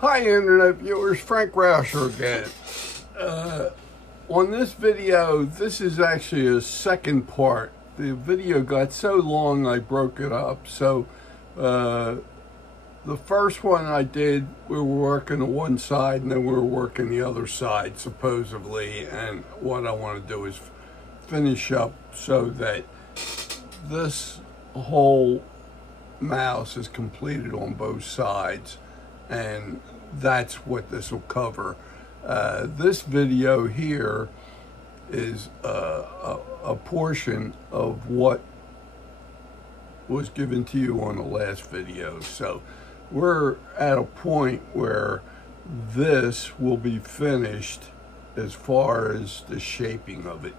Hi Internet viewers, Frank Rauscher again. On this video, this is actually a second part. The video got so long I broke it up. So the first one I did, we were working on one side and then we were working the other side supposedly, and what I want to do is finish up so that this whole mouse is completed on both sides, and that's what this will cover. This video here is a portion of what was given to you on the last video. So we're at a point where this will be finished as far as the shaping of it,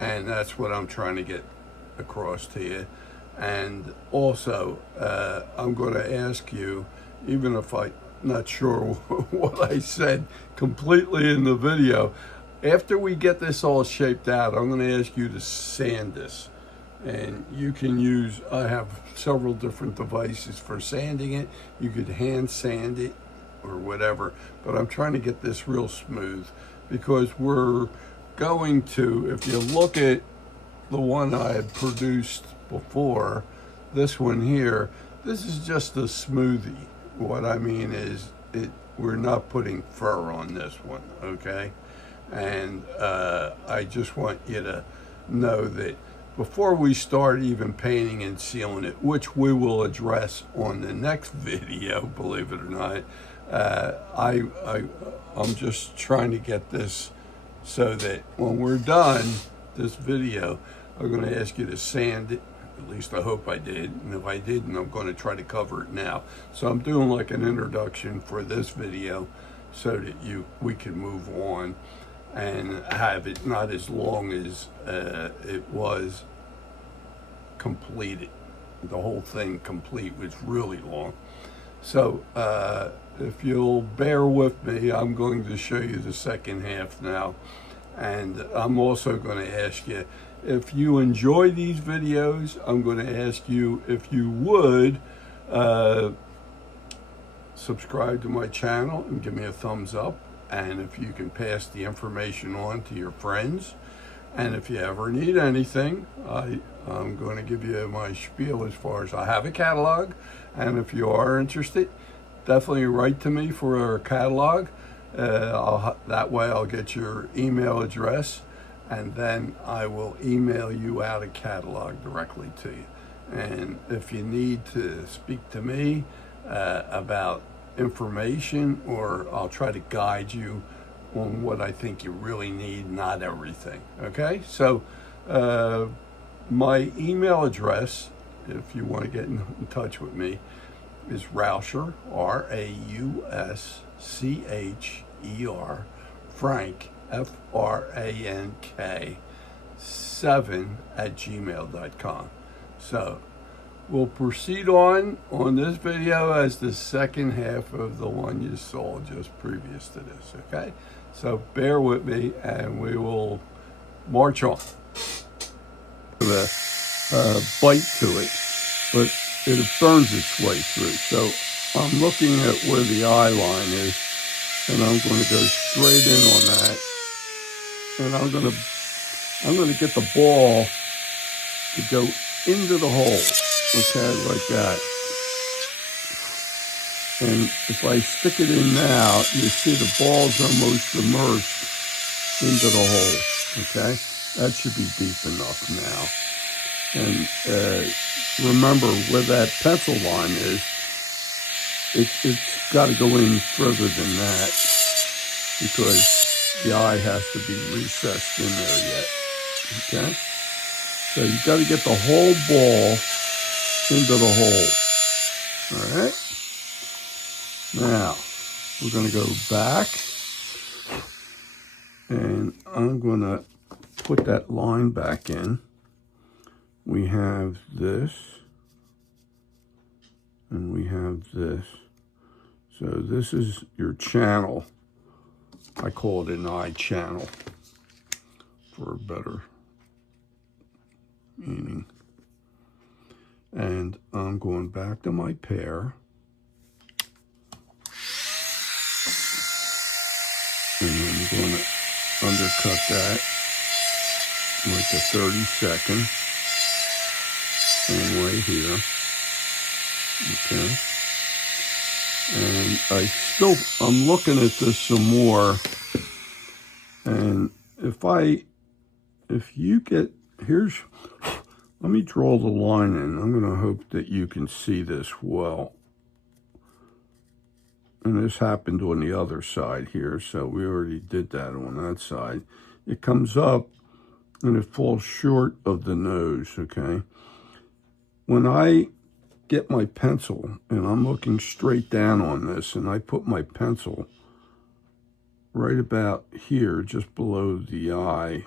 and that's what I'm trying to get across to you. And also I'm going to ask you, even if I'm not sure what I said completely in the video, after we get this all shaped out, I'm going to ask you to sand this. And you can use, I have several different devices for sanding it. You could hand sand it or whatever, but I'm trying to get this real smooth, because we're going to, if you look at the one I had produced before, this one here, this is just a smoothie. What I mean is, we're not putting fur on this one, okay? And I just want you to know that before we start even painting and sealing it, which we will address on the next video, believe it or not, I'm just trying to get this so that when we're done this video, I'm going to ask you to sand it. At least I hope I did, and if I didn't, I'm going to try to cover it now. So I'm doing like an introduction for this video so that we can move on and have it not as long as it was completed. The whole thing complete was really long. So if you'll bear with me, I'm going to show you the second half now. And I'm also going to ask you, if you enjoy these videos, I'm going to ask you if you would subscribe to my channel and give me a thumbs up. And if you can pass the information on to your friends. And if you ever need anything, I'm going to give you my spiel as far as I have a catalog. And if you are interested, definitely write to me for a catalog. That way I'll get your email address, and then I will email you out a catalog directly to you. And if you need to speak to me about information, or I'll try to guide you on what I think you really need, not everything. Okay, so my email address, if you want to get in touch with me, is Rauscher, Rauscher, Frank, Frank, 7@gmail.com. So we'll proceed on this video as the second half of the one you saw just previous to this, okay? So bear with me and we will march on. The bite to it, but it burns its way through. So I'm looking at where the eye line is, and I'm going to go straight in on that. And I'm going to get the ball to go into the hole, okay, like that. And if I stick it in now, you see the ball's almost immersed into the hole, okay? That should be deep enough now. And remember where that pencil line is, it's got to go in further than that, because the eye has to be recessed in there yet, okay? So you've got to get the whole ball into the hole, all right? Now, we're going to go back, and I'm going to put that line back in. We have this, and we have this. So this is your channel. I call it an eye channel for a better meaning. And I'm going back to my pair. undercut that like a 32nd. Same way here. Okay. And I'm looking at this some more. And if you get, let me draw the line in. I'm going to hope that you can see this well. And this happened on the other side here, so we already did that on that side. It comes up and it falls short of the nose, okay? When I get my pencil and I'm looking straight down on this and I put my pencil right about here, just below the eye,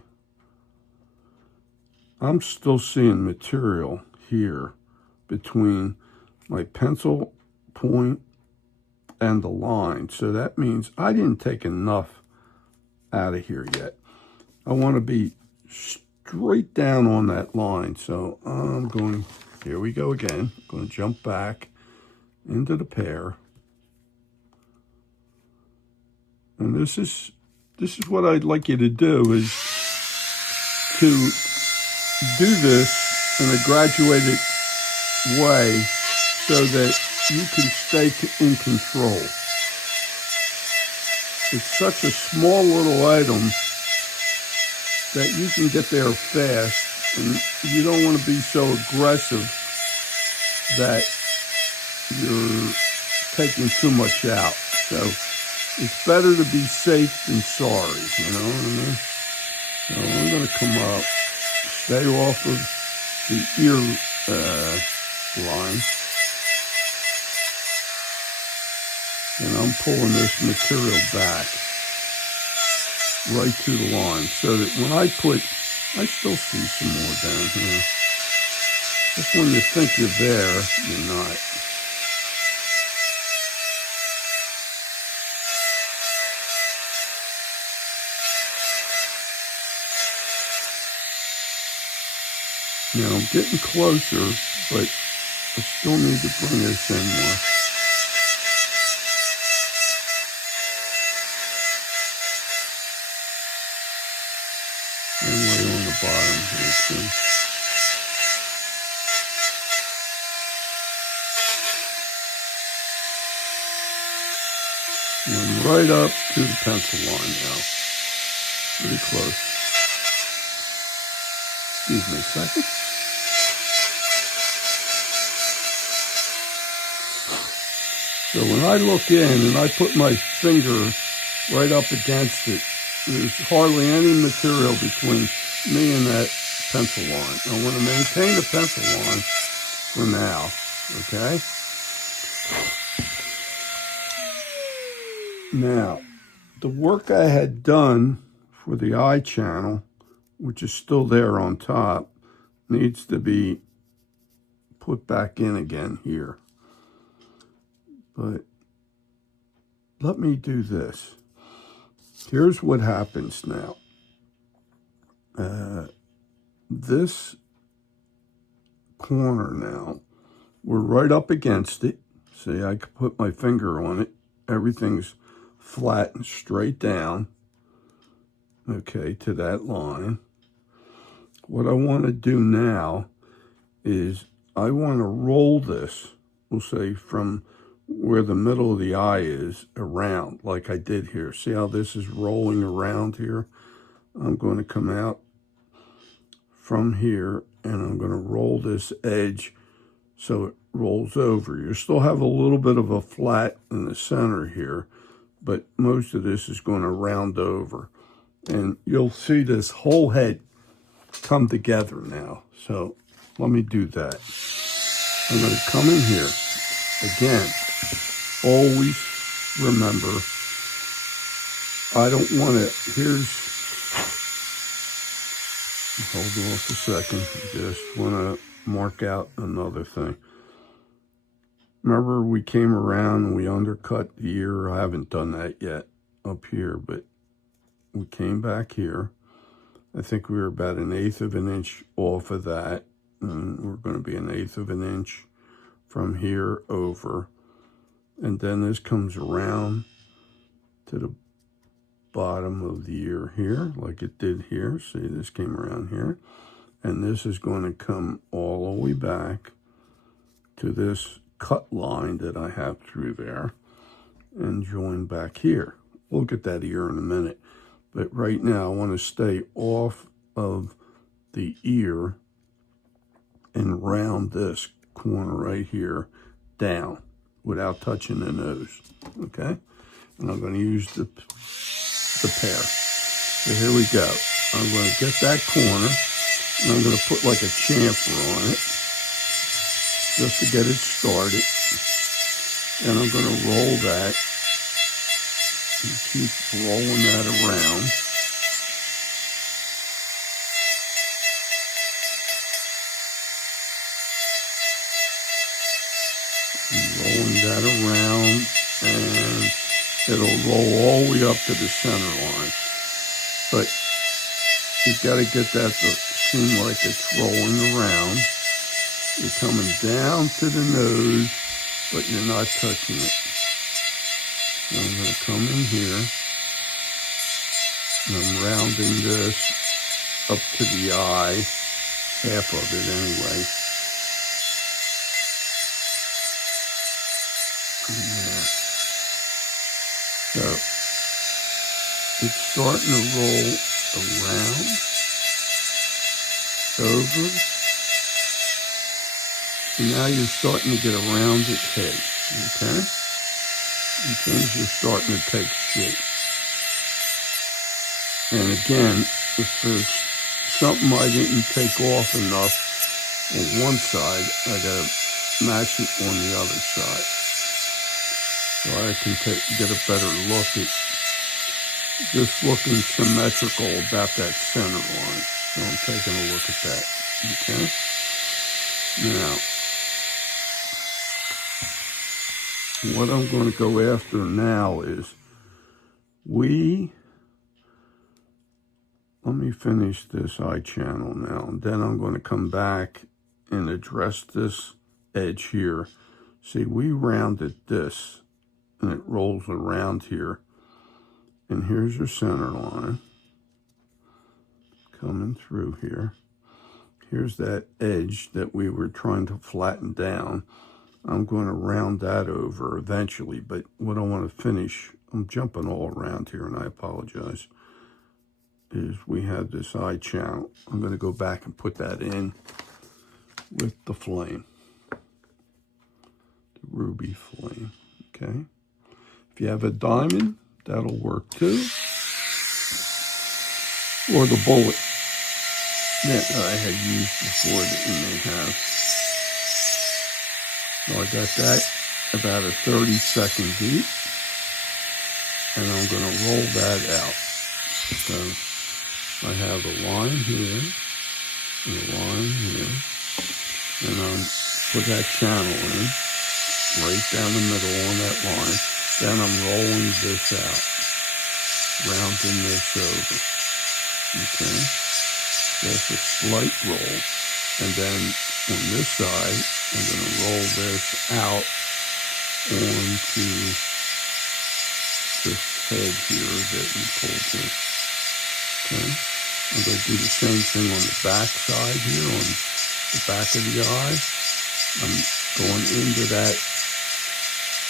I'm still seeing material here between my pencil point and the line. So that means I didn't take enough out of here yet. I want to be straight down on that line. So I'm going, here we go again. I'm going to jump back into the pear. And this is what I'd like you to do, is to do this in a graduated way so that you can stay in control. It's such a small little item that you can get there fast, and you don't want to be so aggressive that you're taking too much out. So it's better to be safe than sorry, you know what I mean? So I'm going to come up, stay off of the ear line, and I'm pulling this material back right to the line, so that when I still see some more down here. Just when you think you're there, you're not. Now I'm getting closer, but I still need to bring this in more. And way on the bottom here too. And I'm right up to the pencil line now. Pretty close. Excuse me a second. So when I look in and I put my finger right up against it, there's hardly any material between me and that pencil line. I want to maintain the pencil line for now, okay? Now, the work I had done for the eye channel, which is still there on top, needs to be put back in again here. But let me do this. Here's what happens now. This corner now, we're right up against it. See, I could put my finger on it. Everything's flat and straight down. Okay, to that line. What I want to do now is I want to roll this, we'll say from where the middle of the eye is around, like I did here. See how this is rolling around here? I'm going to come out from here and I'm going to roll this edge so it rolls over. You still have a little bit of a flat in the center here, but most of this is going to round over. And you'll see this whole head come together now. So let me do that. I'm going to come in here. Again, always remember, I don't want to, hold off a second, just want to mark out another thing. Remember we came around and we undercut the ear? I haven't done that yet up here, but we came back here. I think we were about 1/8 of an inch off of that, and we're going to be 1/8 of an inch from here over. And then this comes around to the bottom of the ear here, like it did here. See, this came around here. And this is going to come all the way back to this cut line that I have through there and join back here. We'll get that ear in a minute. But right now, I want to stay off of the ear and round this corner right here down without touching the nose, okay? And I'm going to use the pair. So here we go. I'm going to get that corner, and I'm going to put like a chamfer on it just to get it started. And I'm going to roll that and keep rolling that around. Rolling that around, and it'll roll all the way up to the center line. But you've got to get that to seem like it's rolling around. You're coming down to the nose, but you're not touching it. Now I'm going to come in here, and I'm rounding this up to the eye, half of it anyway. Yeah. So it's starting to roll around, over, and now you're starting to get a rounded head, okay? And things are starting to take shape. And again, if there's something I didn't take off enough on one side, I gotta match it on the other side. So I can get a better look at just looking symmetrical about that center line. So I'm taking a look at that, okay? Now, what I'm going to go after now is let me finish this eye channel now, and then I'm going to come back and address this edge here. See, we rounded this, and it rolls around here. And here's your center line coming through here. Here's that edge that we were trying to flatten down. I'm going to round that over eventually, but what I want to finish, I'm jumping all around here and I apologize, is we have this eye channel. I'm going to go back and put that in with the flame, the ruby flame, okay? If you have a diamond, that'll work too. Or the bullet that I had used before that you may have. So I got that about a 30-second beat. And I'm going to roll that out. So I have a line here and a line here. And I'll put that channel in right down the middle on that line. Then I'm rolling this out, rounding this over, okay? Just a slight roll. And then on this side, I'm going to roll this out onto this head here that we pulled in, okay? I'm going to do the same thing on the back side here, on the back of the eye. I'm going into that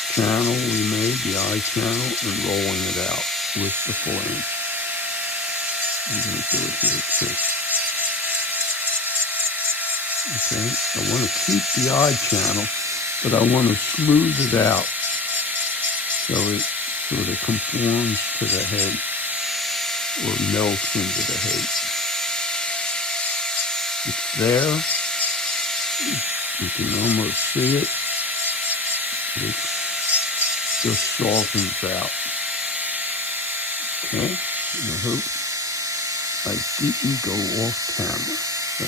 channel we made, the eye channel, and rolling it out with the flame. I'm going to do it here too. Okay, I want to keep the eye channel, but I want to smooth it out so it sort of conforms to the head or melts into the head. It's there. You can almost see it. It just softens out. Okay, and I hope I didn't go off camera. So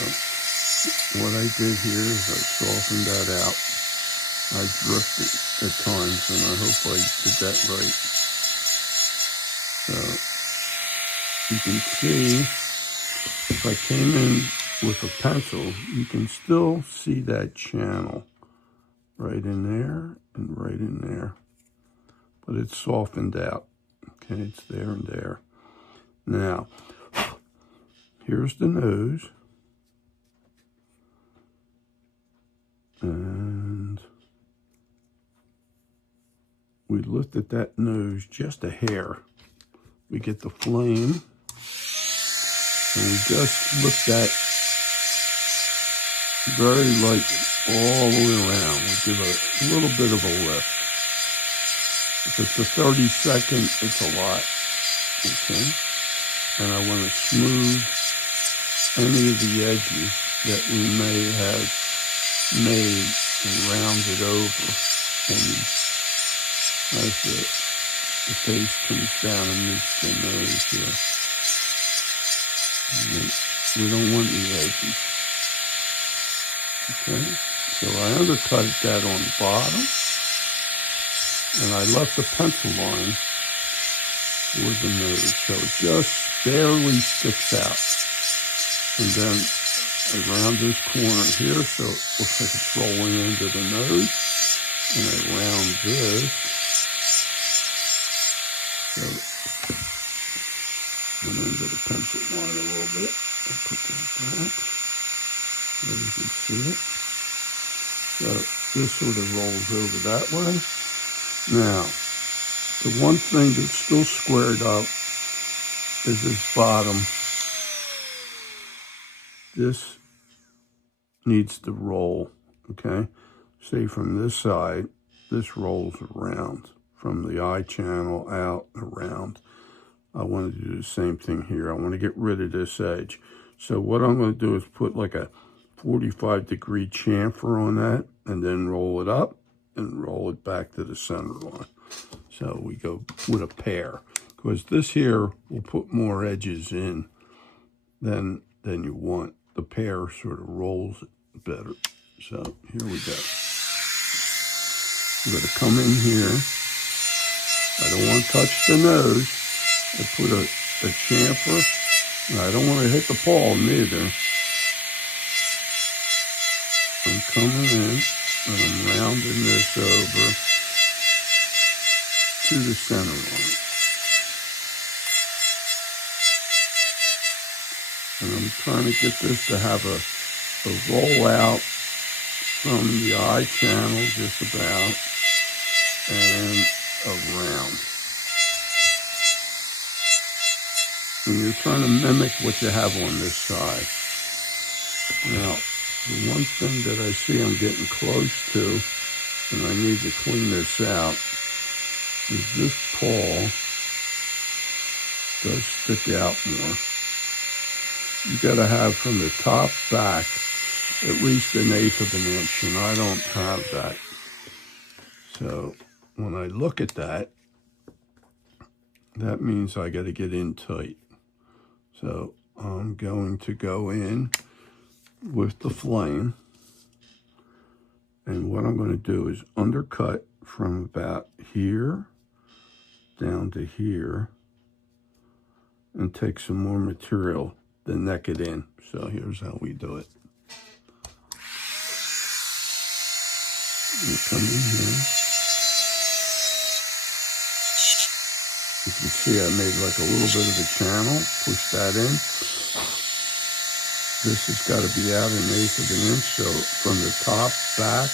what I did here is I softened that out. I drifted at times, and I hope I did that right. So you can see, if I came in with a pencil, you can still see that channel right in there and right in there. But it's softened out. Okay, it's there and there. Now, here's the nose. And we lifted that nose just a hair. We get the flame, and we just lift that very lightly all the way around. We give a little bit of a lift. If it's a 30-second, it's a lot, okay? And I want to smooth any of the edges that we may have made and round it over. And as the face comes down and meets the nose here. And we don't want the edges. Okay, so I undercut that on the bottom, and I left the pencil line for the nose, so it just barely sticks out. And then around this corner here, so it looks like it's rolling into the nose, and I round this. So went into the pencil line a little bit. I'll put that back. There you can see it. So this sort of rolls over that way. Now, the one thing that's still squared up is this bottom. This needs to roll, okay? See, from this side, this rolls around from the eye channel out around. I want to do the same thing here. I want to get rid of this edge. So what I'm going to do is put like a 45-degree chamfer on that, and then roll it up and roll it back to the center line. So we go with a pair, because this here will put more edges in than you want. The pair sort of rolls it better. So here we go. I'm going to come in here. I don't want to touch the nose. I put a chamfer, and I don't want to hit the ball neither. I'm coming in, and I'm rounding this over to the center line. And I'm trying to get this to have a roll out from the eye channel just about, and around. And you're trying to mimic what you have on this side. Now, the one thing that I see I'm getting close to, and I need to clean this out, is this paw does stick out more. You gotta have from the top back at least 1/8 of an inch, and I don't have that. So when I look at that, that means I gotta get in tight. So I'm going to go in with the flame, and what I'm going to do is undercut from about here down to here, and take some more material to neck it in. So here's how we do it. You come in here. You can see I made like a little bit of a channel, push that in. This has got to be out 1/8 of an inch, so from the top back,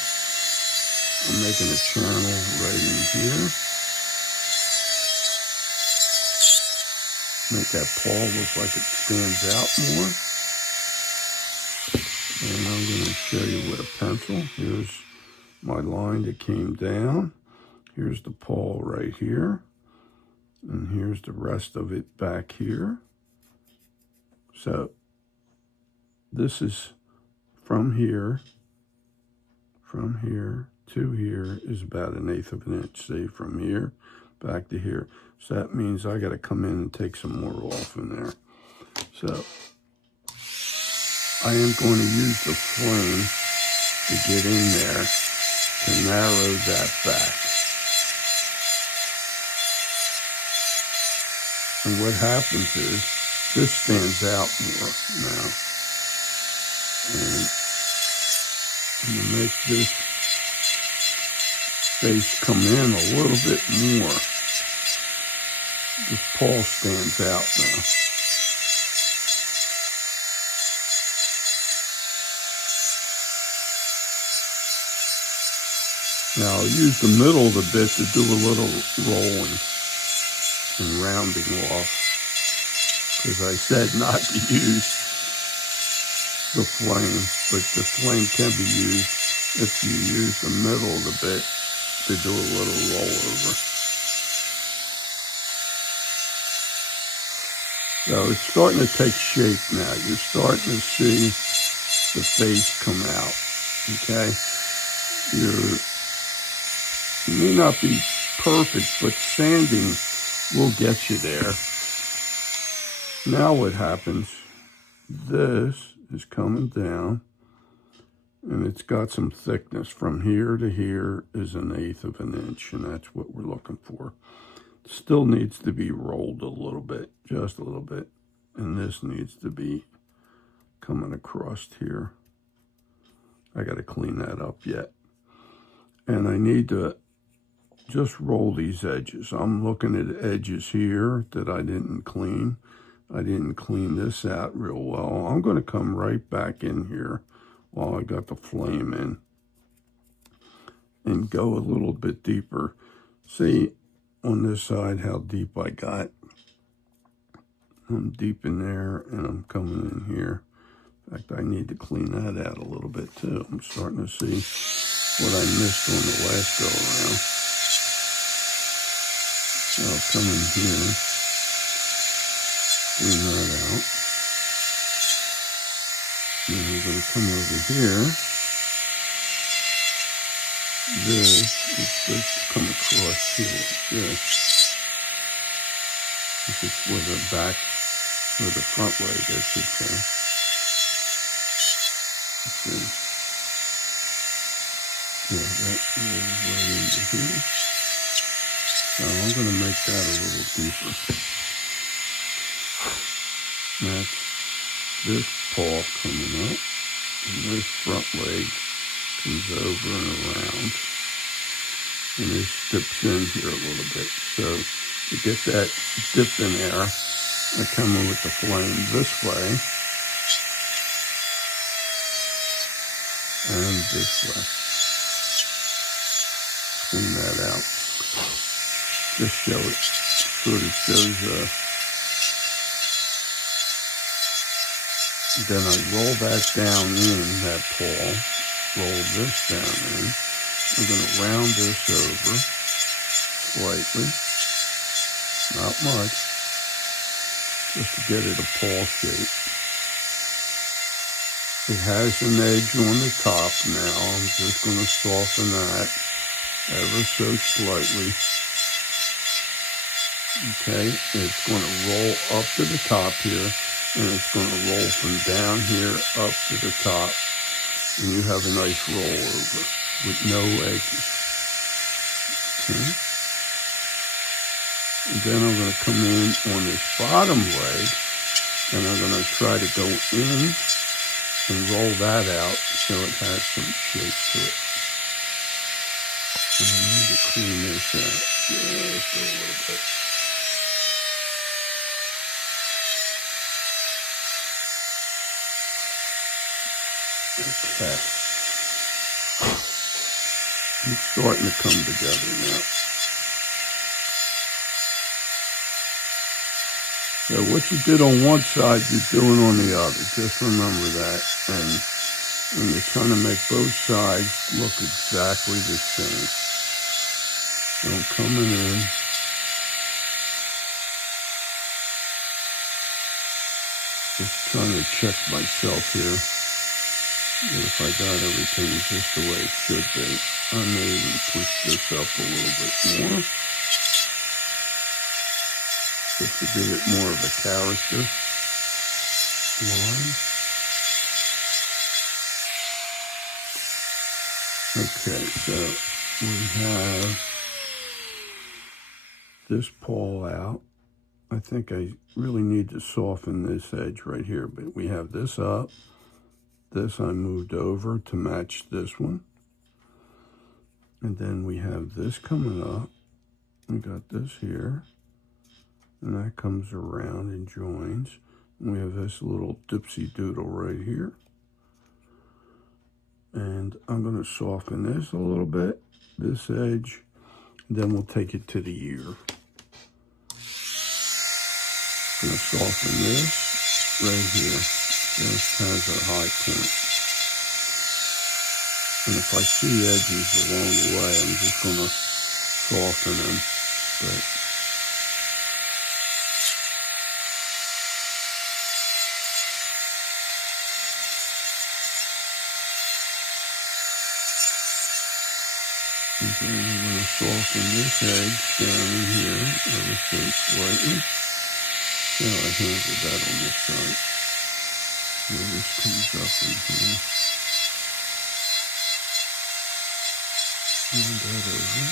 I'm making a channel right in here. Make that paw look like it stands out more. And I'm going to show you with a pencil. Here's my line that came down. Here's the paw right here. And here's the rest of it back here. So this is from here to here is about 1/8 of an inch. See, from here back to here. So that means I got to come in and take some more off in there. So I am going to use the flame to get in there to narrow that back. And what happens is this stands out more now. And I'm going to make this face come in a little bit more. This paw stands out now. Now I'll use the middle of the bit to do a little rolling and rounding off, because I said not to use the flame, but the flame can be used if you use the middle of the bit to do a little rollover. So it's starting to take shape now. You're starting to see the face come out, okay? You may not be perfect, but sanding will get you there. Now what happens, this is coming down, and it's got some thickness. From here to here is 1/8 of an inch, and that's what we're looking for. Still needs to be rolled a little bit, just a little bit. And this needs to be coming across here. I got to clean that up yet. And I need to just roll these edges. I'm looking at edges here that I didn't clean. I didn't clean this out real well. I'm going to come right back in here while I got the flame in and go a little bit deeper. See on this side how deep I got. I'm deep in there, and I'm coming in here. In fact, I need to clean that out a little bit too. I'm starting to see what I missed on the last go around. So I'll come in here, clean that out. Then I'm going to come over here. This is supposed to come across here like this. This is where the back, or the front leg, I should say. Okay. Yeah, that rolls right into here. So I'm going to make that a little deeper. That's this paw coming up, and this front leg comes over and around, and this dips in here a little bit. So to get that dip in there, I come in with the flame this way and this way. Clean that out. Just show it, sort of shows. Then I roll that down in, that paw, roll this down in. I'm going to round this over slightly, not much, just to get it a paw shape. It has an edge on the top now. I'm just going to soften that ever so slightly. Okay, it's going to roll up to the top here, and it's going to roll from down here up to the top, and you have a nice roll over with no edges. Okay. And then I'm going to come in on this bottom leg, and I'm going to try to go in and roll that out so it has some shape to it. And I need to clean this out just a little bit. Okay. It's starting to come together now. So what you did on one side, you're doing on the other. Just remember that. And when you're trying to make both sides look exactly the same. So I'm coming in. Just trying to check myself here. If I got everything just the way it should be. I may even push this up a little bit more. Just to give it more of a character line. Okay, so we have this paw out. I think I really need to soften this edge right here, but we have this up. This I moved over to match this one. And then we have this coming up. We got this here. And that comes around and joins. And we have this little dipsy doodle right here. And I'm going to soften this a little bit, this edge, then we'll take it to the ear. I'm going to soften this right here. This has a high point. And if I see edges along the way, I'm just going to soften them. But okay, I'm going to soften this edge down in here ever so slightly. See how I handled that on this side. Here this comes up in here. And that over.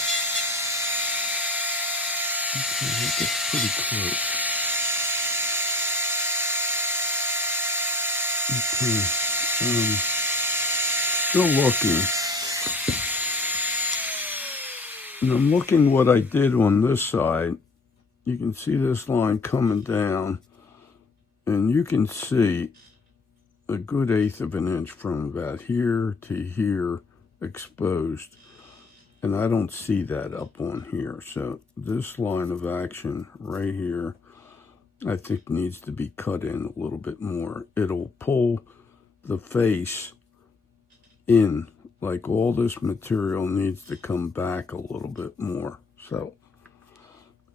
Okay, that gets pretty close. Okay, still looking. And I'm looking what I did on this side. You can see this line coming down, and you can see a good 1/8 of an inch from about here to here exposed. And I don't see that up on here. So this line of action right here, I think needs to be cut in a little bit more. It'll pull the face in, like all this material needs to come back a little bit more. So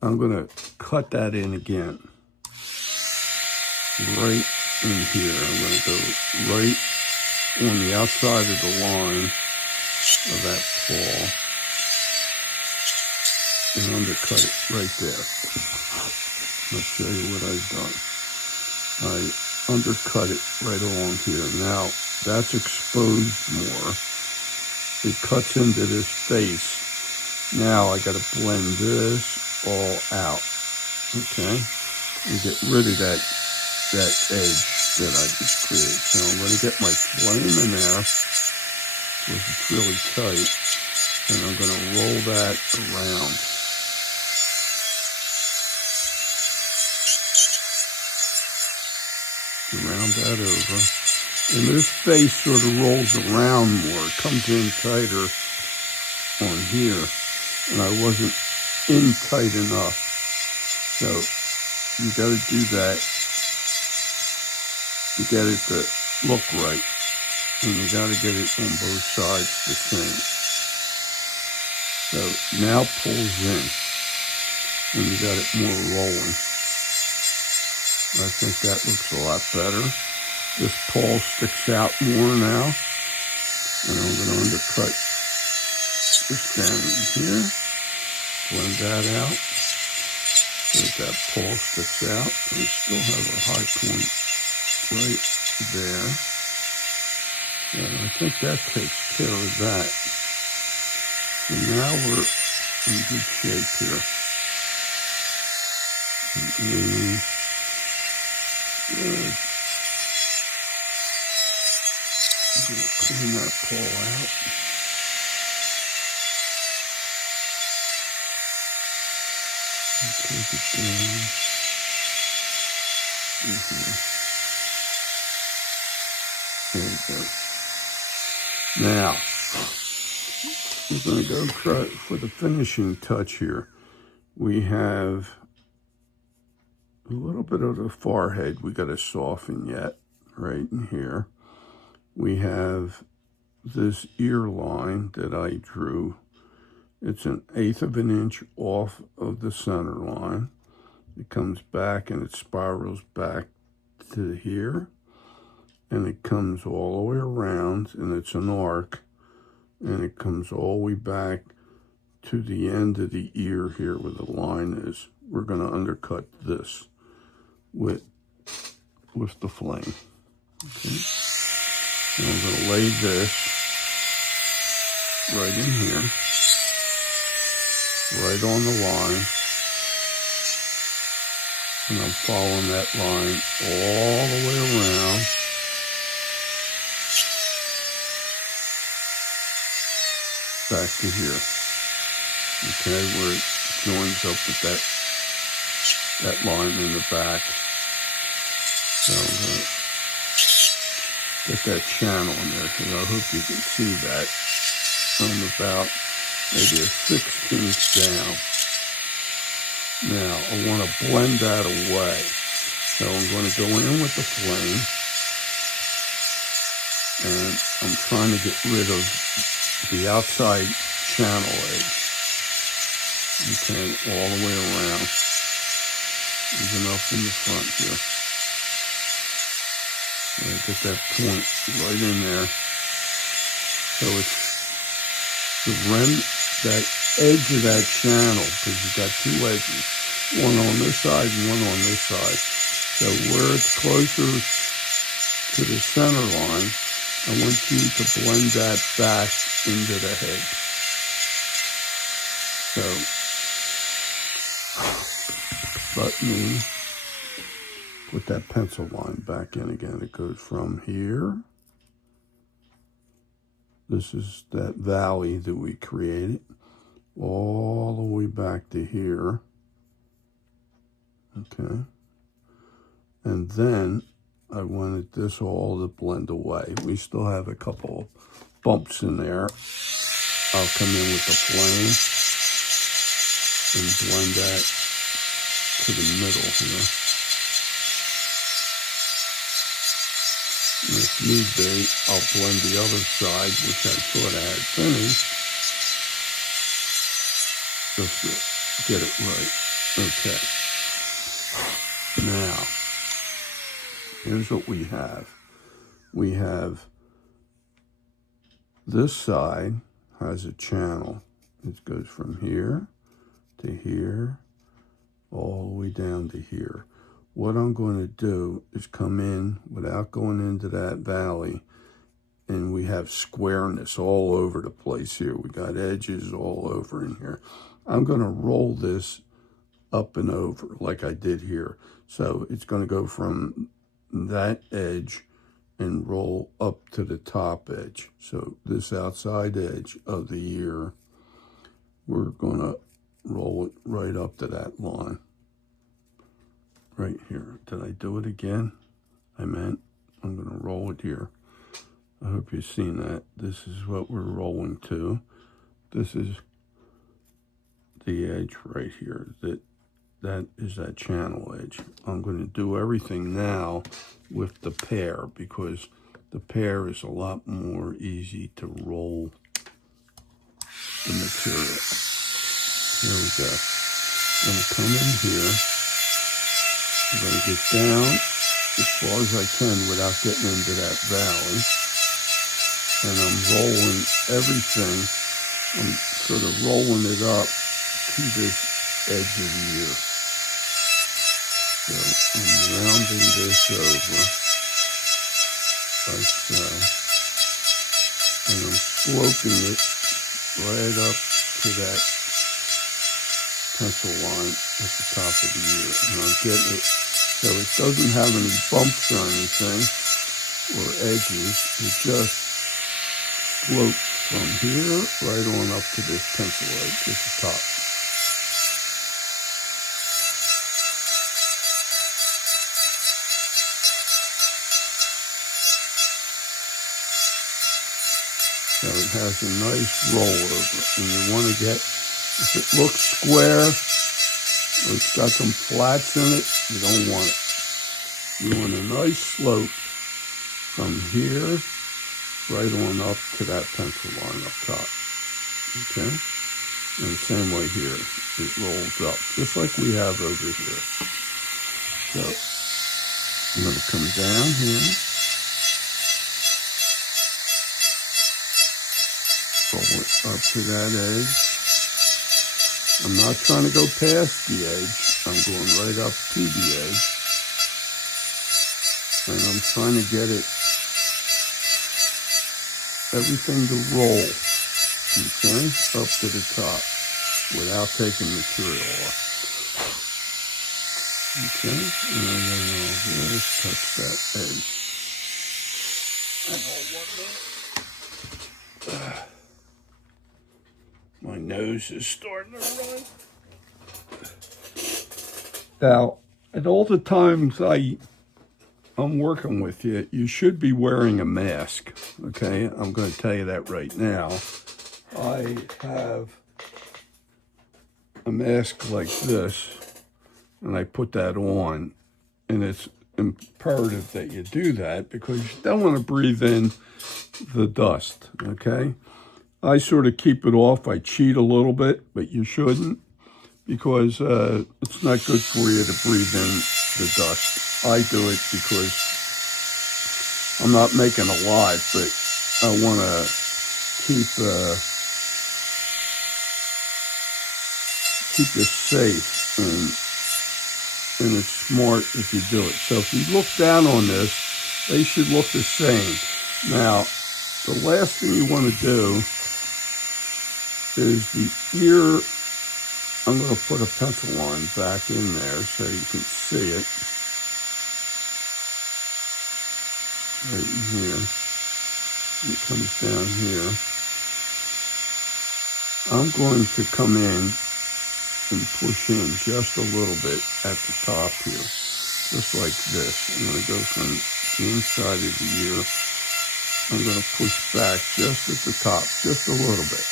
I'm going to cut that in again. Right in here. I'm going to go right on the outside of the line of that paw and undercut it right there. I'll show you what I've done. I undercut it right along here. Now, that's exposed more. It cuts into this face. Now, I got to blend this all out, okay? And get rid of that edge that I just created. So I'm going to get my flame in there, because it's really tight, and I'm going to roll that around. Round that over. And this face sort of rolls around more. It comes in tighter on here. And I wasn't in tight enough. So you got to do that to get it to look right. And you got to get it on both sides the same. So now pulls in. And you got it more rolling. I think that looks a lot better. This paw sticks out more now. And I'm going to undercut this down in here. Blend that out. So that paw sticks out. And still have a high point right there. And I think that takes care of that. So now we're in good shape here. And good. I'm going to clean that paw out. And take it down in here. There you go. Now, we're going to go for the finishing touch here. We have a little bit of the forehead we got to soften yet, right in here. We have this ear line that I drew. It's an 1/8 of an inch off of the center line. It comes back and it spirals back to here. And it comes all the way around, and it's an arc. And it comes all the way back to the end of the ear here where the line is. We're going to undercut this with the flame. Okay. And I'm going to lay this right in here, right on the line. And I'm following that line all the way around. Back to here. Okay, where it joins up with that line in the back. So I'm going to get that channel in there. So I hope you can see that. I'm about maybe a 1/16 down. Now I want to blend that away. So I'm going to go in with the flame, and I'm trying to get rid of the outside channel edge. Okay, all the way around, even up in the front here. So I get that point right in there. So it's the that edge of that channel, because you've got two edges, one on this side and one on this side. So where it's closer to the center line, I want you to blend that back into the head. So let me put that pencil line back in again. It goes from here. This is that valley that we created, all the way back to here. Okay. And then I wanted this all to blend away. We still have a couple bumps in there. I'll come in with the flame and blend that to the middle here. And if need be, I'll blend the other side, which I thought I had finished, just to get it right. Okay. Now, here's what we have. We have this side has a channel. It goes from here to here, all the way down to here. What I'm going to do is come in without going into that valley, and we have squareness all over the place here. We got edges all over in here. I'm going to roll this up and over like I did here. So it's going to go from that edge and roll up to the top edge. So this outside edge of the ear, we're going to roll it right up to that line. Right here. Did I do it again? I meant I'm going to roll it here. I hope you've seen that. This is what we're rolling to. This is the edge right here. That is that channel edge. I'm going to do everything now with the pear, because the pear is a lot more easy to roll the material. Here we go. I'm going to come in here. I'm going to get down as far as I can without getting into that valley. And I'm rolling everything. I'm sort of rolling it up to this edge of the ear. So I'm rounding this over like so. And I'm sloping it right up to that pencil line at the top of the ear. And I'm getting it so it doesn't have any bumps or anything or edges. It just slopes from here right on up to this pencil edge at the top. So it has a nice roll over it. And you want to get, if it looks square, or it's got some flats in it, you don't want it. You want a nice slope from here right on up to that pencil line up top. Okay? And the same way here, it rolls up, just like we have over here. So I'm going to come down here, roll it up to that edge. I'm not trying to go past the edge. I'm going right up to the edge. And I'm trying to get it, everything to roll, okay, up to the top without taking material off. Okay, and then I'll just touch that edge. Hang on 1 minute. My nose is starting to run. Now, at all the times I'm working with you, you should be wearing a mask, okay? I'm going to tell you that right now. I have a mask like this, and I put that on, and it's imperative that you do that because you don't want to breathe in the dust, okay? I sort of keep it off. I cheat a little bit, but you shouldn't because it's not good for you to breathe in the dust. I do it because I'm not making a lot, but I want to keep this safe, and it's smart if you do it. So if you look down on this, they should look the same. Now, the last thing you want to do is the ear. I'm going to put a pencil line back in there so you can see it. Right in here. It comes down here. I'm going to come in and push in just a little bit at the top here. Just like this. I'm going to go from the inside of the ear. I'm going to push back just at the top, just a little bit.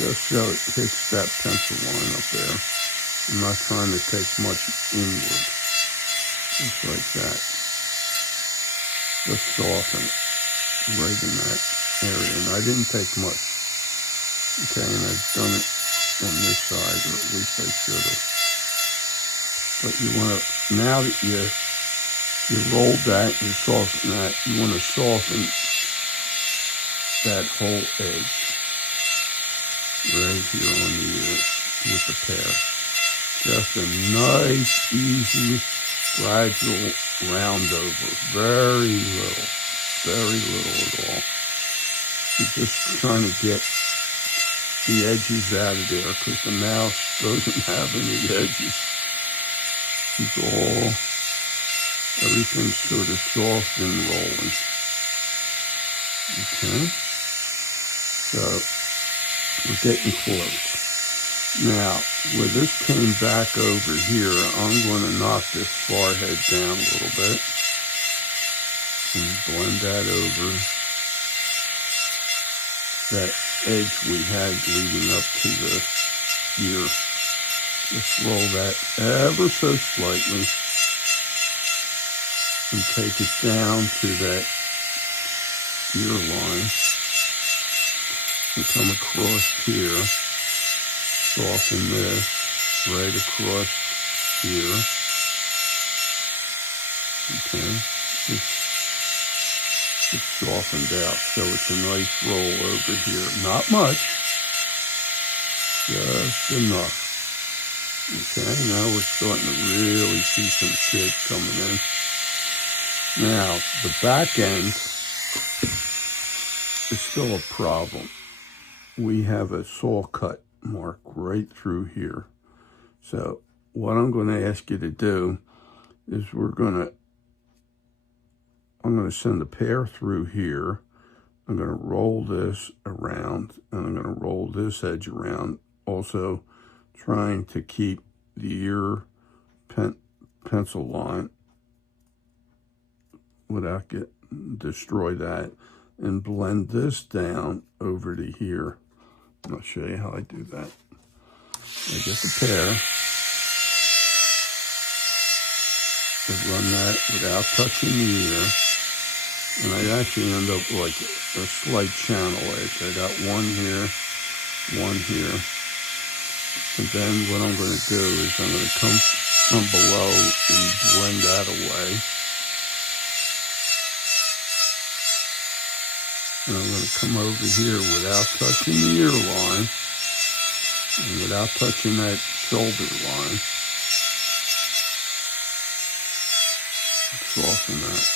Just so it hits that pencil line up there. I'm not trying to take much inward. Just like that. Just soften it right in that area. And I didn't take much. Okay, and I've done it on this side, or at least I should have. But you want to, now that you rolled that, you soften that, you want to soften that whole edge right here on the ear with the pear. Just a nice, easy, gradual round over. Very little at all. You're just trying to get the edges out of there because the mouse doesn't have any edges. It's all, everything's sort of soft and rolling. Okay, so we're getting close. Now, where this came back over here, I'm going to knock this forehead down a little bit and blend that over that edge we had leading up to the ear. Just roll that ever so slightly and take it down to that ear line and come across here. Soften this right across here. Okay, it's softened out, so it's a nice roll over here. Not much, just enough. Okay, now we're starting to really see some shape coming in. Now, the back end is still a problem. We have a saw cut mark right through here. So what I'm going to ask you to do is I'm going to send the pear through here. I'm going to roll this around, and I'm going to roll this edge around, also trying to keep the ear pencil line without destroy that, and blend this down over to here. I'll show you how I do that. I get the pear, I run that without touching the ear, and I actually end up with like a slight channel edge. I got one here, and then what I'm going to do is I'm going to come from below and blend that away. And I'm going to come over here without touching the ear line and without touching that shoulder line. Soften that.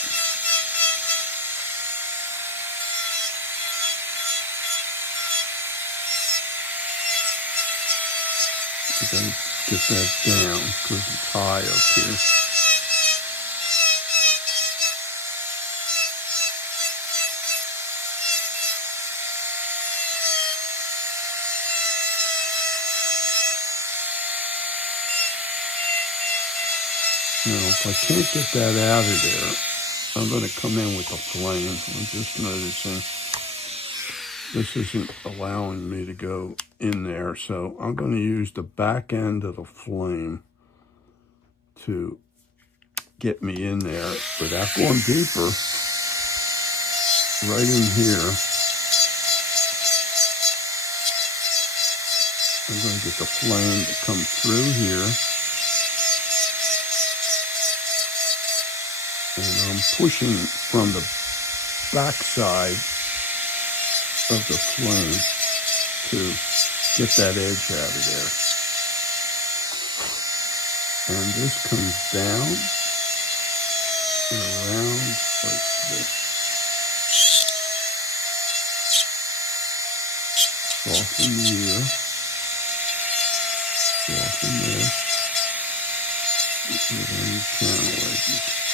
I gotta get that down because it's high up here. Now, if I can't get that out of there, I'm going to come in with the flame. I'm just noticing this isn't allowing me to go in there, so I'm going to use the back end of the flame to get me in there without going deeper. Right in here, I'm going to get the flame to come through here. And I'm pushing from the back side of the flame to get that edge out of there. And this comes down and around like this. Soften here. Soften this. Get any channel edges.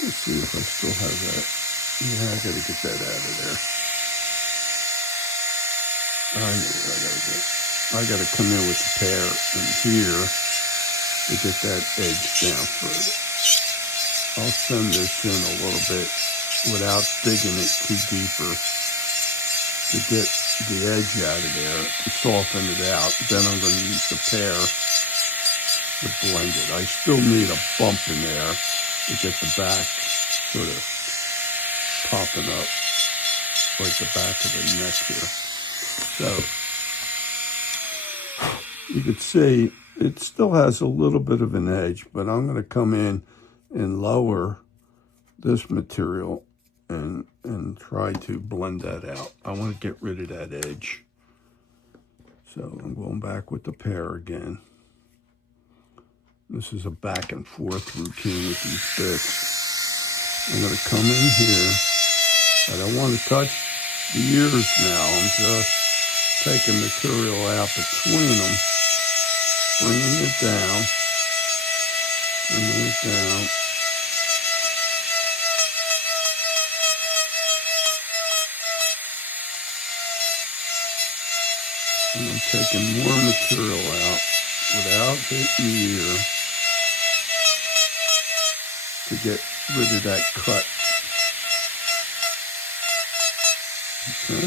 Let's see if I still have that. Yeah, I gotta get that out of there. I know what I gotta come in with the pear in here to get that edge down further. I'll send this in a little bit without digging it too deeper to get the edge out of there and soften it out. Then I'm going to use the pear to blend it. I still need a bump in there to get the back sort of popping up like the back of the neck here. So you can see it still has a little bit of an edge, but I'm going to come in and lower this material and try to blend that out. I want to get rid of that edge. So I'm going back with the pear again. This is a back and forth routine with these bits. I'm going to come in here. I don't want to touch the ears now. I'm just taking material out between them, bringing it down, bringing it down. And I'm taking more material out without hitting the ear to get rid of that cut. Okay.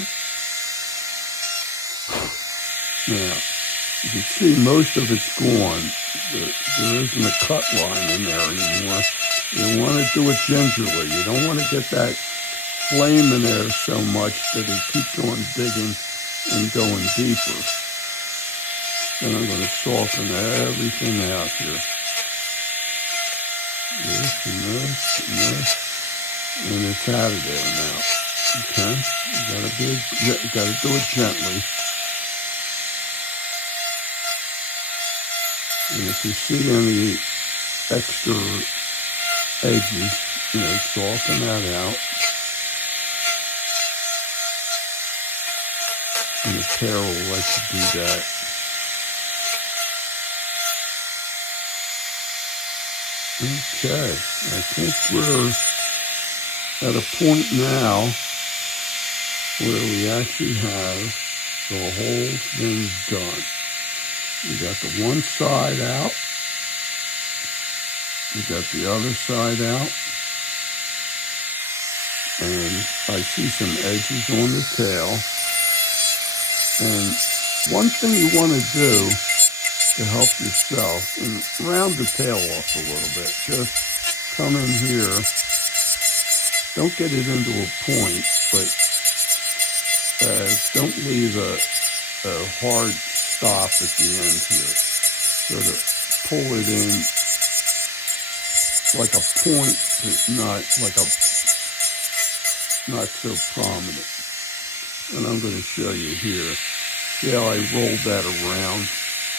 Now, you can see most of it's gone. There isn't a cut line in there anymore. You want to do it gingerly. You don't want to get that flame in there so much that it keeps on digging and going deeper. Then I'm going to soften everything out here. This and this and this. And it's out of there now. Okay? You gotta do it gently. And if you see any extra edges, soften that out. And the pear will let you do that. Okay, I think we're at a point now where we actually have the whole thing done. We got the one side out. We got the other side out. And I see some edges on the tail. And one thing you want to do to help yourself, and round the tail off a little bit. Just come in here. Don't get it into a point, but don't leave a hard stop at the end here. Sort of pull it in like a point, but not so prominent. And I'm going to show you here. See how I rolled that around?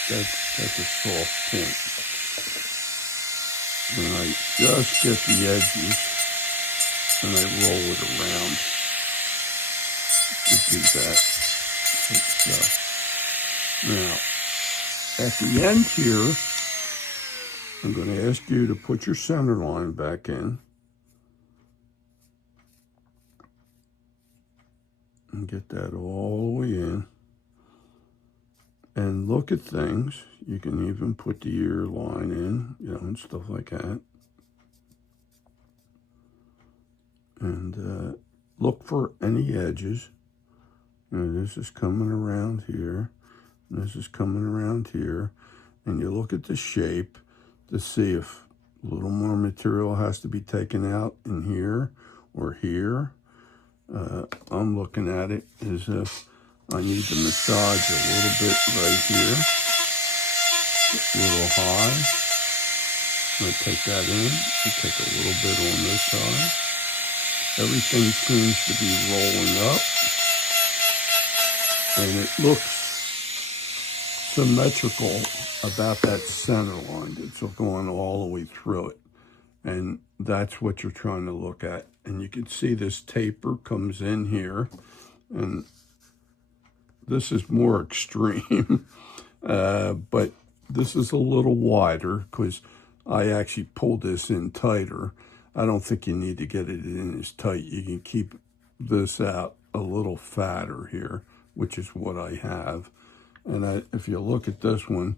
That's a soft point. And I just get the edges and I roll it around to do that. Now, at the end here, I'm going to ask you to put your center line back in and get that all the way in. and look at things. You can even put the ear line in, you know, and stuff like that. And look for any edges. You know, this is coming around here. This is coming around here. And you look at the shape to see if a little more material has to be taken out in here or here. I'm looking at it as if I need to massage a little bit right here. A little high. I'm going to take that in and take a little bit on this side. Everything seems to be rolling up. And it looks symmetrical about that center line. It's going all the way through it. And that's what you're trying to look at. And you can see this taper comes in here. And this is more extreme. But this is a little wider because I actually pulled this in tighter. I don't think you need to get it in as tight. You can keep this out a little fatter here, which is what I have. And if you look at this one,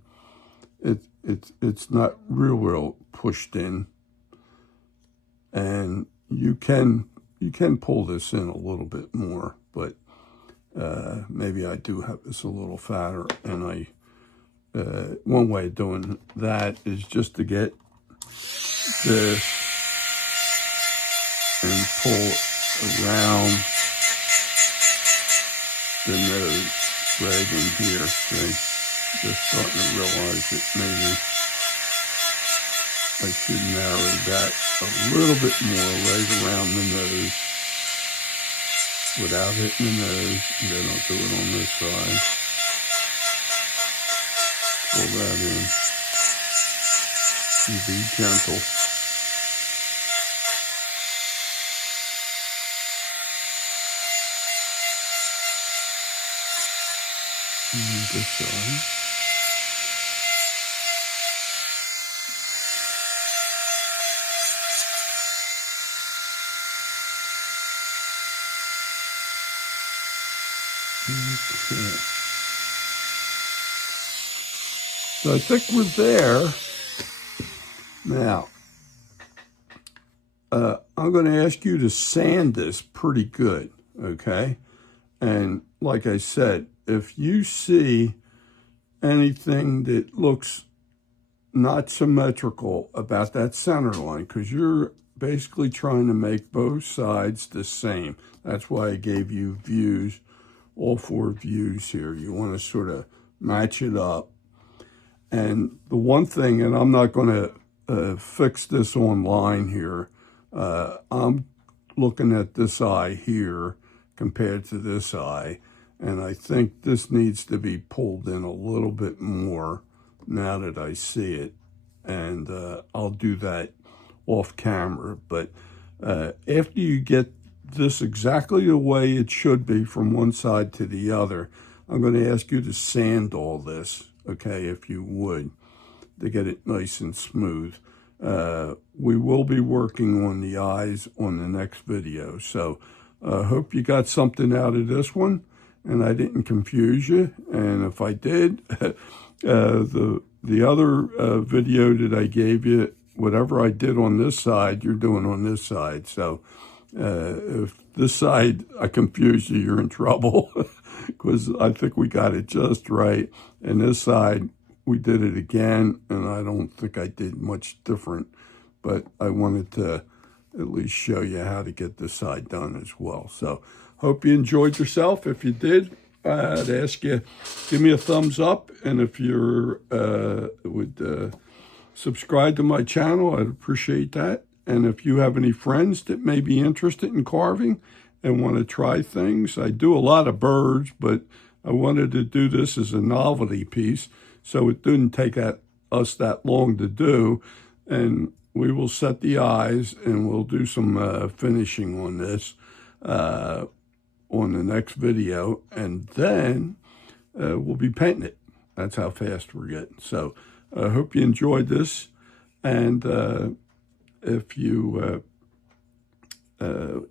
it's not real pushed in. And you can pull this in a little bit more, but maybe I do have this a little fatter. And one way of doing that is just to get this and pull around the nose right in here. See? Just starting to realize that maybe I should narrow that a little bit more right around the nose without hitting the nose. And then I'll do it on this side. Pull that in. And be gentle. And this side. Okay. So I think we're there. Now, I'm going to ask you to sand this pretty good, okay? And like I said, if you see anything that looks not symmetrical about that center line, because you're basically trying to make both sides the same. That's why I gave you views, all 4 views here. You want to sort of match it up. And the one thing, and I'm not going to fix this online here, I'm looking at this eye here compared to this eye, and I think this needs to be pulled in a little bit more now that I see it. And I'll do that off camera. But after you get this exactly the way it should be from one side to the other, I'm going to ask you to sand all this, okay, if you would, to get it nice and smooth. We will be working on the eyes on the next video. So I hope you got something out of this one and I didn't confuse you. And if I did, the other video that I gave you, whatever I did on this side, you're doing on this side. So if this side I confused you, you're in trouble because I think we got it just right. And this side, we did it again, and I don't think I did much different, but I wanted to at least show you how to get this side done as well. So hope you enjoyed yourself. If you did, I'd ask you, give me a thumbs up, and if you would subscribe to my channel, I'd appreciate that. And if you have any friends that may be interested in carving and want to try things, I do a lot of birds, but I wanted to do this as a novelty piece, so it didn't take us that long to do. And we will set the eyes, and we'll do some finishing on this on the next video, and then we'll be painting it. That's how fast we're getting. So I hope you enjoyed this, and if you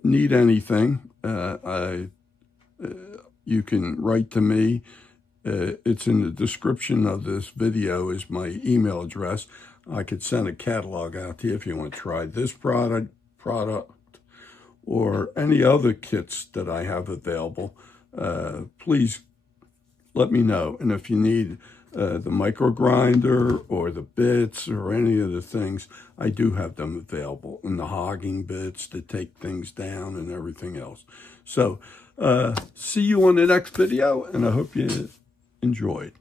need anything, you can write to me It's in the description of this video is my email address. I could send a catalog out to you if you want to try this product or any other kits that I have available. Please let me know. And if you need the micro grinder or the bits or any of the things, I do have them available, and the hogging bits to take things down and everything else. So see you on the next video, and I hope you enjoyed.